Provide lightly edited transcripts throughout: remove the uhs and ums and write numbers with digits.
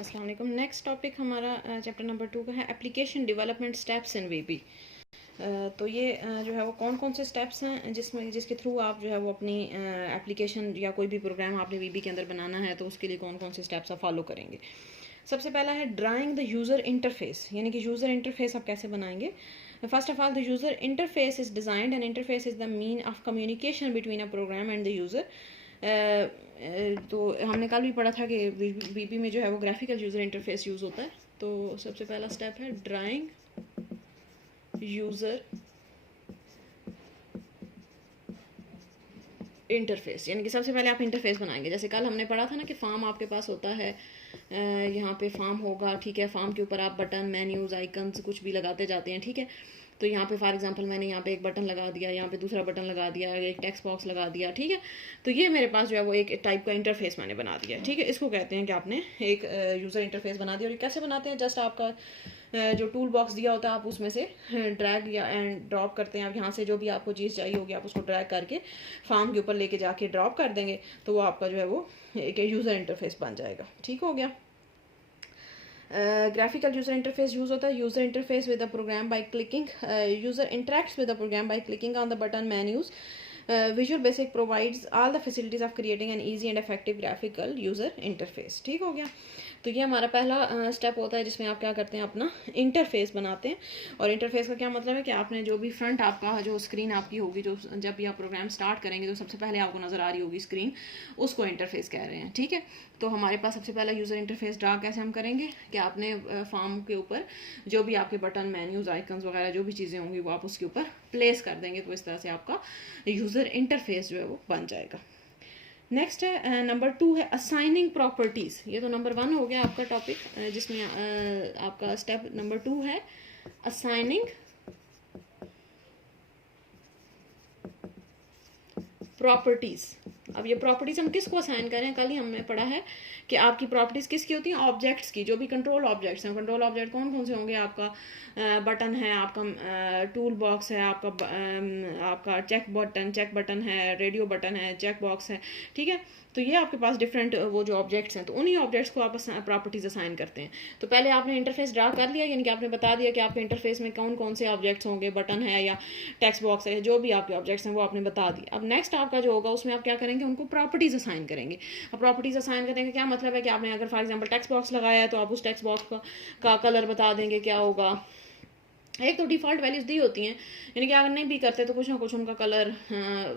अस्सलाम वालेकुम। Next topic हमारा चैप्टर नंबर 2 का है एप्लीकेशन डेवलपमेंट स्टेप्स इन वीबी। तो ये जो है वो कौन कौन से स्टेप्स हैं जिसके थ्रू आप जो है वो अपनी एप्लीकेशन या कोई भी प्रोग्राम आपने वीबी के अंदर बनाना है तो उसके लिए कौन कौन से स्टेप्स आप फॉलो करेंगे। सबसे पहला है ड्राइंग द यूज़र इंटरफेस, यानी कि यूज़र इंटरफेस आप कैसे बनाएंगे। First of all the user interface is designed and interface is the mean of communication between a program and the user. तो हमने कल भी पढ़ा था कि वीबी में जो है वो ग्राफिकल यूज़र इंटरफेस यूज़ होता है। तो सबसे पहला स्टेप है ड्राइंग यूज़र इंटरफेस, यानी कि सबसे पहले आप इंटरफेस बनाएंगे। जैसे कल हमने पढ़ा था ना कि फॉर्म आपके पास होता है, यहाँ पे फॉर्म होगा, ठीक है। फॉर्म के ऊपर आप बटन, मेन्यूज़, आइकन्स कुछ भी लगाते जाते हैं, ठीक है। तो यहाँ पे फॉर एग्जांपल मैंने यहाँ पे एक बटन लगा दिया, यहाँ पे दूसरा बटन लगा दिया, एक टेक्स्ट बॉक्स लगा दिया, ठीक है। तो ये मेरे पास जो है वो एक टाइप का इंटरफेस मैंने बना दिया, ठीक है। इसको कहते हैं कि आपने एक यूज़र इंटरफेस बना दिया। और ये कैसे बनाते हैं, जस्ट आपका जो टूल बॉक्स दिया होता है आप उसमें से ड्रैग या एंड ड्रॉप करते हैं। आप यहाँ से जो भी आपको चीज़ चाहिए होगी आप उसको ड्रैग करके फॉर्म के ऊपर लेके जाके ड्रॉप कर देंगे, तो वो आपका जो है वो एक यूज़र इंटरफेस बन जाएगा, ठीक हो गया। ग्राफिकल यूज़र इंटरफेस यूज़ होता है user interface with the program by clicking, user interacts with the program by clicking on the button menus. Visual basic provides all the facilities of creating an easy and effective graphical user interface, ठीक हो गया। तो ये हमारा पहला step होता है जिसमें आप क्या करते हैं, अपना इंटरफेस बनाते हैं। और इंटरफेस का क्या मतलब है कि आपने जो भी फ्रंट आपका जो स्क्रीन आपकी होगी, जो जब भी आप प्रोग्राम स्टार्ट करेंगे तो सबसे पहले आपको नज़र आ रही होगी स्क्रीन, उसको इंटरफेस कह रहे हैं, ठीक है। तो हमारे पास सबसे पहला यूज़र इंटरफेस ड्रा कैसे हम करेंगे कि आपने फॉर्म के ऊपर जो भी आपके बटन, मेन्यूज़, आइकन्स वगैरह जो भी चीज़ें होंगी वो आप उसके ऊपर प्लेस कर देंगे। तो इस तरह से आपका यूज़र इंटरफेस जो है वो बन जाएगा। नेक्स्ट है नंबर 2 है असाइनिंग प्रॉपर्टीज़। ये तो नंबर 1 हो गया आपका टॉपिक, जिसमें आपका स्टेप नंबर 2 है असाइनिंग प्रॉपर्टीज़। अब ये प्रॉपर्टीज़ हम किसको असाइन करें, कल ही हमने पढ़ा है कि आपकी प्रॉपर्टीज़ किसकी होती हैं, ऑब्जेक्ट्स की। जो भी कंट्रोल ऑब्जेक्ट्स हैं, कंट्रोल ऑब्जेक्ट कौन कौन से होंगे, आपका बटन है, आपका टूल बॉक्स है, आपका चेक बटन है, रेडियो बटन है, चेक बॉक्स है, ठीक है। तो ये आपके पास डिफरेंट वो जो ऑब्जेक्ट्स हैं, तो उन्हीं ऑब्जेक्ट्स को आप प्रॉपर्टीज़ असाइन करते हैं। तो पहले आपने इंटरफेस ड्रा कर लिया, यानी कि आपने बता दिया कि आपके इंटरफेस में कौन कौन से ऑब्जेक्ट्स होंगे, बटन है या टेक्स्ट बॉक्स है, जो भी आपके ऑब्जेक्ट्स हैं वो आपने बता दिया। अब नेक्स्ट आपका जो होगा उसमें आप क्या करेंगे, उनको प्रॉपर्टीज़ असाइन करेंगे। अब प्रॉपर्टीज़ असाइन करने का क्या मतलब है कि आपने अगर फॉर एग्जांपल टेक्स्ट बॉक्स लगाया है तो आप उस टेक्स्ट बॉक्स का कलर बता देंगे, क्या होगा। एक तो डिफ़ॉल्ट वैल्यूज़ दी होती हैं, यानी कि अगर नहीं भी करते तो कुछ ना कुछ उनका कलर,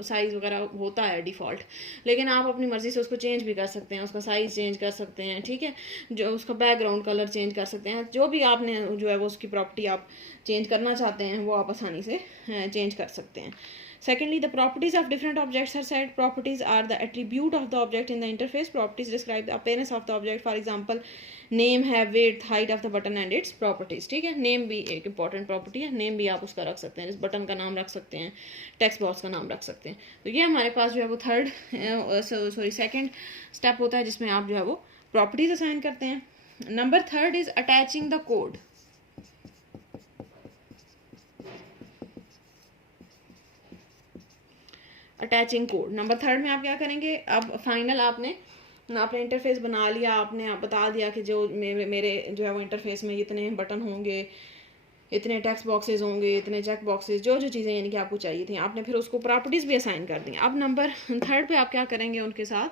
साइज़ वगैरह होता है डिफ़ॉल्ट, लेकिन आप अपनी मर्ज़ी से उसको चेंज भी कर सकते हैं, उसका साइज़ चेंज कर सकते हैं, ठीक है। जो उसका बैकग्राउंड कलर चेंज कर सकते हैं, जो भी आपने जो है वो उसकी प्रॉपर्टी आप चेंज करना चाहते हैं वो आप आसानी से चेंज कर सकते हैं। Secondly, the properties of different objects are said. Properties are the attribute of the object in the interface. Properties describe the appearance of the object. For example, name है, width, height of the button and its properties, ठीक है। Name भी एक important property है, name भी आप उसका रख सकते हैं, इस बटन का नाम रख सकते हैं, टेक्स्ट बॉक्स का नाम रख सकते हैं। तो ये हमारे पास जो है वो सेकंड स्टेप होता है जिसमें आप जो है वो प्रॉपर्टीज असाइन करते हैं। Number 3 is attaching the code. Attaching code number 3 में आप क्या करेंगे, अब फाइनल आपने इंटरफेस बना लिया, आपने आप बता दिया कि जो मेरे जो है वो इंटरफेस में इतने बटन होंगे, इतने टेक्स्ट बॉक्सेस होंगे, इतने चेक बॉक्सेस, जो जो चीज़ें यानी कि आपको चाहिए थी, आपने फिर उसको प्रॉपर्टीज़ भी असाइन कर दी। अब नंबर 3 पे आप क्या करेंगे, उनके साथ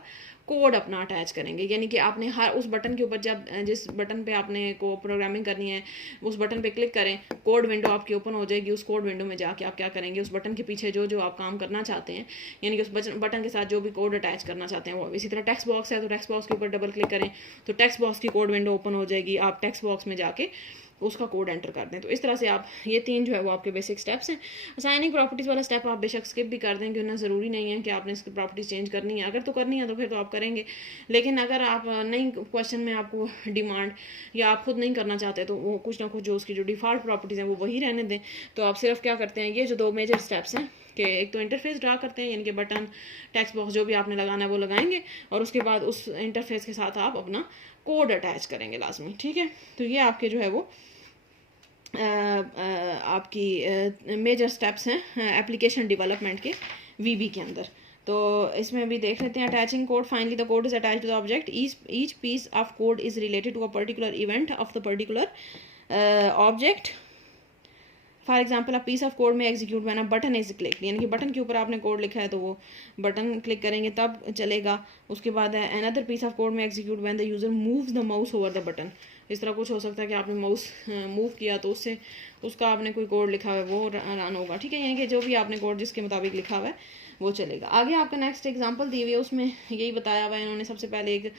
कोड अपना अटैच करेंगे, यानी कि आपने हर उस बटन के ऊपर जब जिस बटन पे आपने को प्रोग्रामिंग करनी है उस बटन पे क्लिक करें, कोड विंडो आपकी ओपन हो जाएगी। उस कोड विंडो में जाके आप क्या करेंगे, उस बटन के पीछे जो जो आप काम करना चाहते हैं, यानी कि उस बटन के साथ जो भी कोड अटैच करना चाहते हैं वो। इसी तरह टेक्स्ट बॉक्स है तो टेक्स्ट बॉक्स के ऊपर डबल क्लिक करें तो टेक्स्ट बॉक्स की कोड विंडो ओपन हो जाएगी, आप टेक्स्ट बॉक्स में जाके उसका कोड एंटर कर दें। तो इस तरह से आप ये 3 जो है वो आपके बेसिक स्टेप्स हैं। असाइनिंग प्रॉपर्टीज़ वाला स्टेप आप बेशक स्किप भी कर दें, क्योंकि ज़रूरी नहीं है कि आपने इसकी प्रॉपर्टीज़ चेंज करनी है। अगर तो करनी है तो फिर तो आप करेंगे, लेकिन अगर आप नहीं, क्वेश्चन में आपको डिमांड या आप खुद नहीं करना चाहते तो वो कुछ ना कुछ जो उसकी जो डिफ़ॉल्ट प्रॉपर्टीज़ हैं वो वही रहने दें। तो आप सिर्फ क्या करते हैं, ये जो 2 मेजर स्टेप्स हैं कि एक तो इंटरफेस ड्रा करते हैं, यानी कि बटन, टेक्स्ट बॉक्स जो भी आपने लगाना है वो लगाएंगे, और उसके बाद उस इंटरफेस के साथ आप अपना कोड अटैच करेंगे लाजमी, ठीक है। तो ये आपके जो है वो आपकी मेजर स्टेप्स हैं एप्लीकेशन डेवलपमेंट के वीबी के अंदर। तो इसमें भी देख लेते हैं attaching code. Finally the code is attach to the object, each piece of code is related to a particular event of the particular object. For example आप पीस ऑफ कोड में execute when a button is click, यानी कि button के ऊपर आपने code लिखा है तो वो बटन क्लिक करेंगे तब चलेगा। उसके बाद है अनदर पीस ऑफ कोड में execute when the user moves the mouse over the button. इस तरह कुछ हो सकता है कि आपने माउस मूव किया तो उससे उसका आपने कोई कोड लिखा हुआ है वो रन होगा, ठीक है, यानी कि जो भी आपने कोड जिसके मुताबिक लिखा हुआ है वो चलेगा। आगे आपका नेक्स्ट एग्जाम्पल दी हुई है, उसमें यही बताया हुआ है इन्होंने। सबसे पहले एक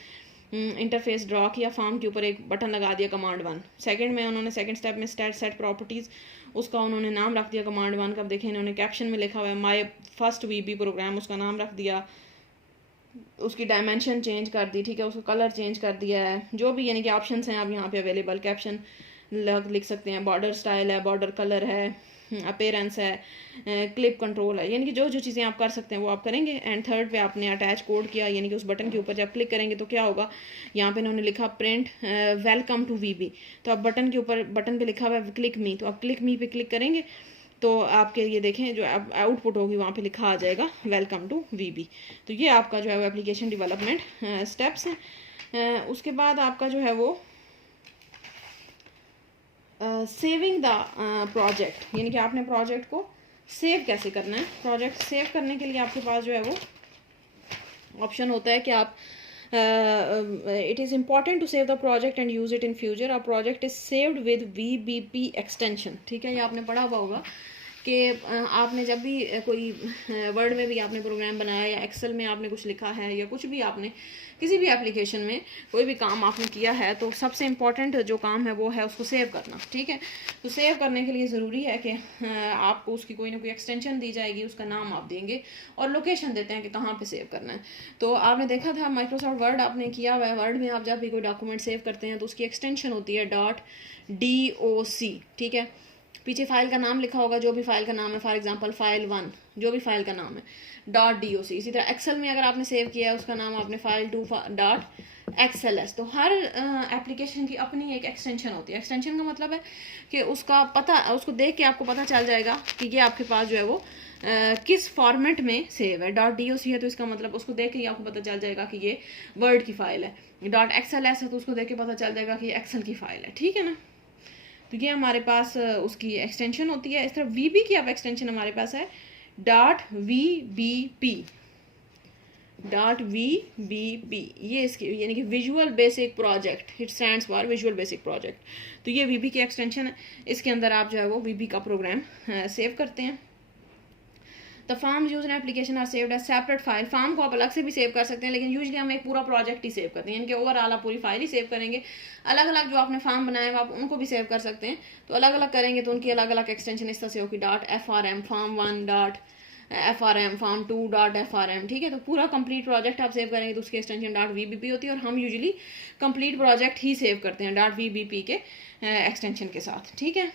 इंटरफेस ड्रॉ किया, फॉर्म के ऊपर एक बटन लगा दिया कमांड 1। सेकंड में उन्होंने सेकंड स्टेप में सेट प्रॉपर्टीज़, उसका उन्होंने नाम रख दिया कमांड 1 का। अब देखें इन्होंने कैप्शन में लिखा हुआ है माय फर्स्ट वीबी प्रोग्राम, उसका नाम रख दिया, उसकी डायमेंशन चेंज कर दी, ठीक है, उसका कलर चेंज कर दिया है, जो भी यानी कि ऑप्शंस हैं अब यहाँ पे अवेलेबल। कैप्शन लिख सकते हैं, बॉर्डर स्टाइल है, बॉर्डर कलर है, अपेयरेंस है, क्लिप कंट्रोल है, यानी कि जो जो चीज़ें आप कर सकते हैं वो आप करेंगे। एंड थर्ड पे आपने अटैच कोड किया, यानी कि उस बटन के ऊपर जब क्लिक करेंगे तो क्या होगा, यहाँ पे इन्होंने लिखा प्रिंट वेलकम टू वीबी। तो अब बटन के ऊपर बटन पे लिखा हुआ है क्लिक मी, तो आप क्लिक मी पे क्लिक करेंगे तो आपके ये देखें जो आउटपुट होगी वहाँ पे लिखा आ जाएगा वेलकम टू वीबी। तो ये आपका जो है वो एप्लीकेशन डेवलपमेंट स्टेप्स हैं। उसके बाद आपका जो है वो सेविंग द प्रोजेक्ट, यानी कि आपने प्रोजेक्ट को सेव कैसे करना है। प्रोजेक्ट सेव करने के लिए आपके पास जो है वो ऑप्शन होता है कि आप it is important to save the project and use it in future. A project is saved with VBP extension, ठीक है, ये आपने पढ़ा हुआ होगा कि आपने जब भी कोई वर्ड में भी आपने प्रोग्राम बनाया या एक्सेल में आपने कुछ लिखा है या कुछ भी आपने किसी भी एप्लीकेशन में कोई भी काम आपने किया है तो सबसे इम्पॉर्टेंट जो काम है वो है उसको सेव करना, ठीक है। तो सेव करने के लिए ज़रूरी है कि आपको उसकी कोई ना कोई एक्सटेंशन दी जाएगी, उसका नाम आप देंगे और लोकेशन देते हैं कि कहाँ पे सेव करना है। तो आपने देखा था माइक्रोसॉफ्ट वर्ड आपने किया हुआ है, वर्ड में आप जब भी कोई डॉक्यूमेंट सेव करते हैं तो उसकी एक्सटेंशन होती है .doc, ठीक है। पीछे फाइल का नाम लिखा होगा, जो भी फाइल का नाम है, फॉर एग्जांपल फाइल 1 जो भी फाइल का नाम है .doc। इसी तरह एक्सेल में अगर आपने सेव किया है उसका नाम आपने फाइल 2 .xls। तो हर एप्लीकेशन की अपनी एक एक्सटेंशन होती है। एक्सटेंशन का मतलब है कि उसका पता, उसको देख के आपको पता चल जाएगा कि ये आपके पास जो है वो किस फॉर्मेट में सेव है। .doc है तो इसका मतलब उसको देख के ही आपको पता चल जाएगा कि ये वर्ड की फाइल है। .xls है तो उसको देख के पता चल जाएगा कि ये एक्सेल की फाइल है, ठीक है ना। तो ये हमारे पास उसकी एक्सटेंशन होती है। इस तरह VB की अब एक्सटेंशन हमारे पास है .vbp, ये इसकी यानी कि visual basic project, it stands for visual basic project. तो ये VB की एक्सटेंशन है, इसके अंदर आप जो है वो VB का प्रोग्राम सेव करते हैं। The forms use in application are saved as separate file. Form को आप अलग से भी सेव कर सकते हैं, लेकिन यूजली हम एक पूरा प्रोजेक्ट ही सेव करते हैं, यानी कि ओवरऑल आप पूरी फाइल ही सेव करेंगे। अलग अलग जो आपने फॉर्म बनाए हैं आप उनको भी सेव कर सकते हैं, तो अलग अलग करेंगे तो उनकी अलग अलग एक्सटेंशन इस तरह से होगी .frm, form 1 .frm, form 2 .frm, ठीक है। तो पूरा कंप्लीट प्रोजेक्ट आप सेव करेंगे तो उसकी एक्सटेंशन .vbp होती है और हम यूजुअली कंप्लीट प्रोजेक्ट ही सेव करते हैं .vbp के एक्सटेंशन के साथ, ठीक है।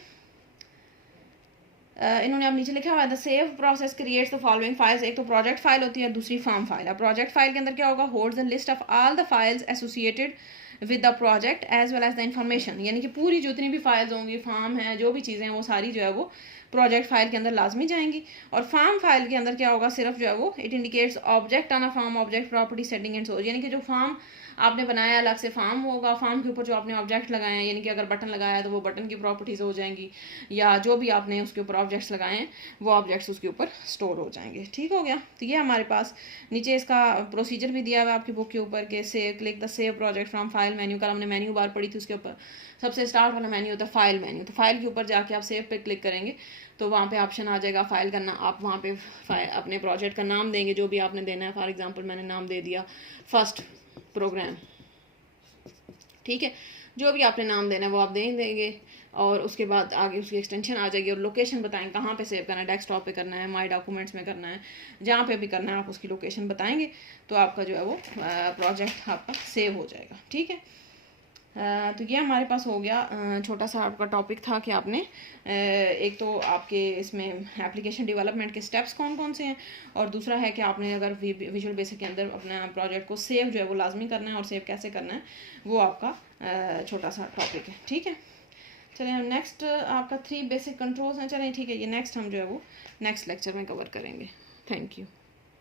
इन्होंने अब नीचे लिखा हुआ है the save process creates the following files. एक तो प्रोजेक्ट फाइल होती है, दूसरी फॉर्म फाइल है। प्रोजेक्ट फाइल के अंदर क्या होगा, holds the list of all the files associated with the project as well as the information, यानी कि पूरी जितनी भी फाइल्स होंगी, फॉर्म है, जो भी चीज़ें हैं वो सारी जो है वो प्रोजेक्ट फाइल के अंदर लाजमी जाएंगी। और फॉर्म फाइल के अंदर क्या होगा, सिर्फ जो है वो it indicates object on a form, object property setting and source, यानी कि जो फॉर्म आपने बनाया अलग से फॉर्म होगा, फॉर्म के ऊपर जो आपने ऑब्जेक्ट लगाए हैं, यानी कि अगर बटन लगाया है तो वो बटन की प्रॉपर्टीज़ हो जाएंगी, या जो भी आपने उसके ऊपर ऑब्जेक्ट्स लगाए हैं वो ऑब्जेक्ट्स उसके ऊपर स्टोर हो जाएंगे, ठीक हो गया। तो ये हमारे पास नीचे इसका प्रोसीजर भी दिया हुआ है आपकी बुक के ऊपर के save, click the save project from file menu. कल हमने मेन्यू बार पढ़ी थी, उसके ऊपर सबसे स्टार्ट वाला मेन्यू होता है फाइल मेन्यू। तो फाइल के ऊपर जाके आप सेव पे क्लिक करेंगे तो वहाँ पे ऑप्शन आ जाएगा फाइल का नाम, आप वहाँ पे अपने प्रोजेक्ट का नाम देंगे जो भी आपने देना है। फॉर एग्जांपल मैंने नाम दे दिया फर्स्ट प्रोग्राम, ठीक है, जो भी आपने नाम देना है वो आप दे देंगे और उसके बाद आगे उसकी एक्सटेंशन आ जाएगी और लोकेशन बताएं कहाँ पे सेव करना है, डेस्कटॉप पे करना है, माय डॉक्यूमेंट्स में करना है, जहाँ पे भी करना है आप उसकी लोकेशन बताएंगे तो आपका जो है वो प्रोजेक्ट आपका सेव हो जाएगा, ठीक है। तो ये हमारे पास हो गया छोटा सा आपका टॉपिक था कि आपने एक तो आपके इसमें एप्लीकेशन डेवलपमेंट के स्टेप्स कौन कौन से हैं और दूसरा है कि आपने अगर विजुअल बेसिक के अंदर अपना प्रोजेक्ट को सेव जो है वो लाजमी करना है और सेव कैसे करना है वो आपका छोटा सा टॉपिक है, ठीक है। चलिए हम नेक्स्ट आपका 3 बेसिक कंट्रोल्स हैं, चलें ठीक है, ये नेक्स्ट हम जो है वो नेक्स्ट लेक्चर में कवर करेंगे। Thank you.